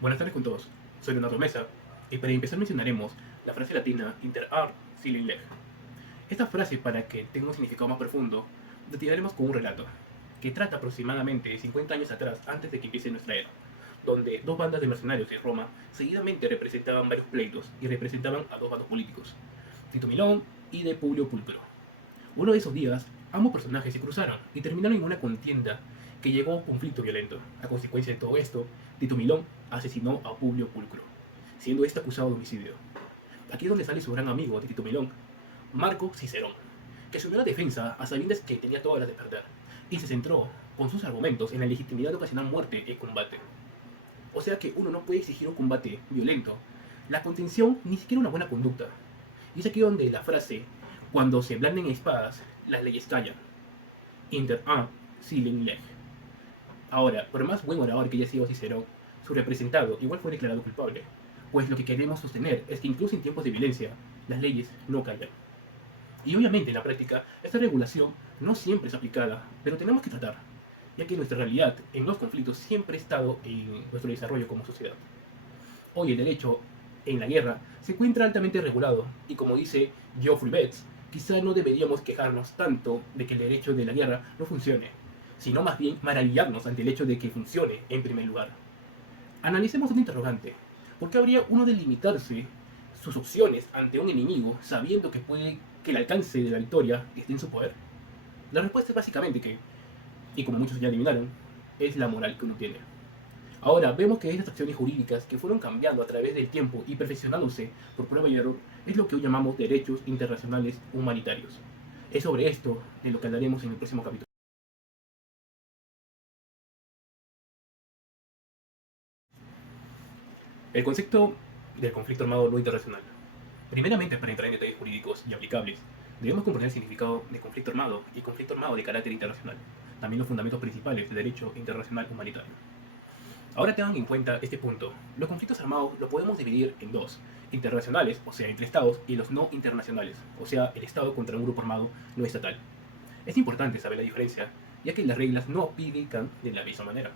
Buenas tardes con todos, soy Leonardo Mesa y para empezar mencionaremos la frase latina inter art silim leg. Esta frase, para que tenga un significado más profundo, la tiraremos con un relato que trata aproximadamente 50 años atrás, antes de que empiece nuestra era, donde dos bandas de mercenarios de Roma seguidamente representaban varios pleitos y representaban a dos bandos políticos, Tito Milón y de Publio Pulcro. Uno de esos días, ambos personajes se cruzaron y terminaron en una contienda que llegó a un conflicto violento. A consecuencia de todo esto, Tito Milón asesinó a Publio Pulcro, siendo este acusado de homicidio. Aquí es donde sale su gran amigo de Tito Milón, Marco Cicerón, que asumió la defensa a sabiendas que tenía todas las de perder, y se centró con sus argumentos en la legitimidad de ocasionar muerte en combate. O sea que uno no puede exigir un combate violento, la contención, ni siquiera una buena conducta. Y es aquí donde la frase, cuando se blanden espadas, las leyes callan. Inter a silim leg. Ahora, por más buen orador que haya sido Cicerón, su representado igual fue declarado culpable, pues lo que queremos sostener es que incluso en tiempos de violencia, las leyes no callan. Y obviamente en la práctica, esta regulación no siempre es aplicada, pero tenemos que tratar, ya que nuestra realidad en los conflictos siempre ha estado en nuestro desarrollo como sociedad. Hoy el derecho en la guerra se encuentra altamente regulado, y como dice Geoffrey Betts, quizá no deberíamos quejarnos tanto de que el derecho de la guerra no funcione, sino más bien maravillarnos ante el hecho de que funcione en primer lugar. Analicemos un interrogante. ¿Por qué habría uno de limitarse sus opciones ante un enemigo sabiendo que el alcance de la victoria esté en su poder? La respuesta es básicamente que, y como muchos ya adivinaron, es la moral que uno tiene. Ahora, vemos que estas acciones jurídicas que fueron cambiando a través del tiempo y perfeccionándose por prueba y error es lo que hoy llamamos derechos internacionales humanitarios. Es sobre esto de lo que hablaremos en el próximo capítulo. El concepto del conflicto armado no internacional. Primeramente, para entrar en detalles jurídicos y aplicables, debemos comprender el significado de conflicto armado y conflicto armado de carácter internacional, también los fundamentos principales del derecho internacional humanitario. Ahora tengan en cuenta este punto. Los conflictos armados los podemos dividir en dos: internacionales, o sea, entre estados, y los no internacionales, o sea, el estado contra un grupo armado no estatal. Es importante saber la diferencia, ya que las reglas no aplican de la misma manera.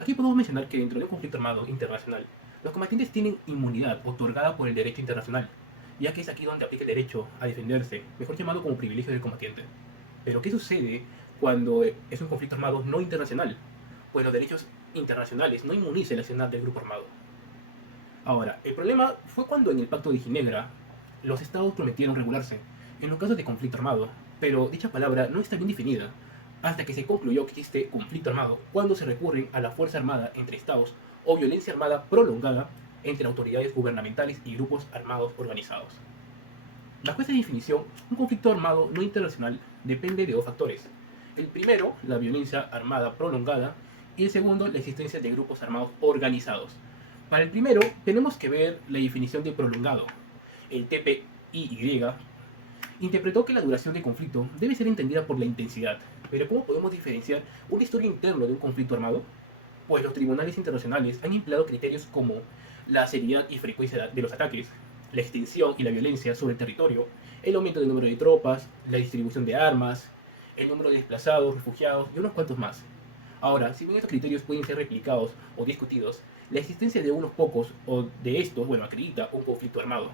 Aquí podemos mencionar que dentro de un conflicto armado internacional, los combatientes tienen inmunidad otorgada por el derecho internacional, ya que es aquí donde aplica el derecho a defenderse, mejor llamado como privilegio del combatiente. Pero ¿qué sucede cuando es un conflicto armado no internacional? Pues los derechos internacionales no inmunizan el accionar del grupo armado. Ahora, el problema fue cuando en el Pacto de Ginebra los estados prometieron regularse en los casos de conflicto armado, pero dicha palabra no está bien definida, hasta que se concluyó que existe conflicto armado cuando se recurre a la fuerza armada entre estados o violencia armada prolongada entre autoridades gubernamentales y grupos armados organizados. Bajo esta definición, un conflicto armado no internacional depende de dos factores. El primero, la violencia armada prolongada, y el segundo, la existencia de grupos armados organizados. Para el primero, tenemos que ver la definición de prolongado. El TPIY interpretó que la duración del conflicto debe ser entendida por la intensidad. Pero ¿cómo podemos diferenciar una historia interna de un conflicto armado? Pues los tribunales internacionales han empleado criterios como la seriedad y frecuencia de los ataques, la extensión y la violencia sobre el territorio, el aumento del número de tropas, la distribución de armas, el número de desplazados, refugiados y unos cuantos más. Ahora, si bien estos criterios pueden ser replicados o discutidos, la existencia de unos pocos o de estos, acredita un conflicto armado.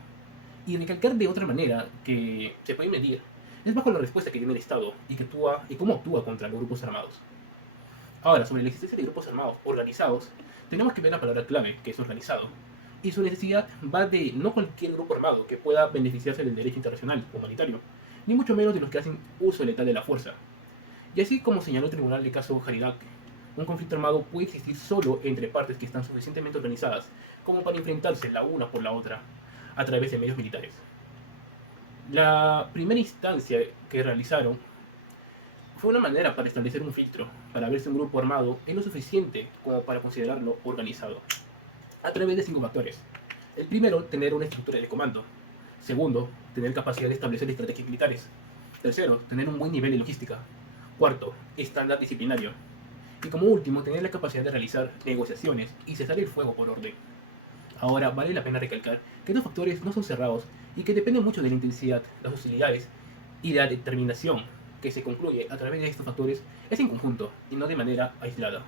Y recalcar de otra manera que se puede medir es bajo la respuesta que tiene el Estado y cómo actúa contra los grupos armados. Ahora, sobre la existencia de grupos armados organizados, tenemos que ver la palabra clave, que es organizado. Y su necesidad va de no cualquier grupo armado que pueda beneficiarse del derecho internacional humanitario, ni mucho menos de los que hacen uso letal de la fuerza. Y así como señaló el tribunal de caso Jaridak, un conflicto armado puede existir solo entre partes que están suficientemente organizadas como para enfrentarse la una por la otra a través de medios militares. La primera instancia que realizaron fue una manera para establecer un filtro, para ver si un grupo armado es lo suficiente como para considerarlo organizado, a través de 5 factores. El primero, tener una estructura de comando. Segundo, tener capacidad de establecer estrategias militares. Tercero, tener un buen nivel de logística. Cuarto, estándar disciplinario. Y como último, tener la capacidad de realizar negociaciones y cesar el fuego por orden. Ahora, vale la pena recalcar que estos factores no son cerrados y que dependen mucho de la intensidad, las hostilidades y la determinación que se concluye a través de estos factores es en conjunto y no de manera aislada.